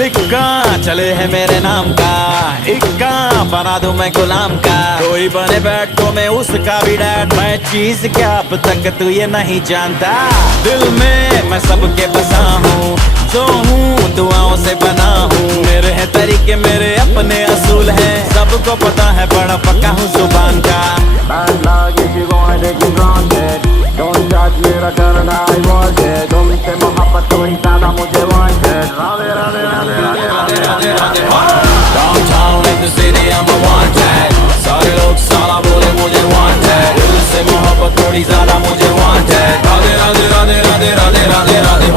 सिक्का चले है मेरे नाम का, इक्का बना दूं मैं गुलाम का। कोई बने बैठ तो मैं उसका भी डैड। मैं चीज क्या अब तक तू ये नहीं जानता। दिल में मैं सबके बसा हूँ, जो हूँ दुआओं से बना हूँ। मेरे हैं तरीके, मेरे अपने असूल हैं, सबको पता है बड़ा पक्का हूँ जुबान का। Bad luck if you going to get granted. Don't judge me, रखना I want it. तुमसे मोहब्बत तो ही ज्यादा मुझे wanted. Radhe Radhe Radhe Radhe Radhe Radhe Radhe. Downtown in the city I'm a wanted, सारे लोग साला बोले मुझे wanted। दिल से मोहब्बत थोड़ी ज्यादा मुझे wanted। राधे राधे राधे राधे राधे राधे राधे।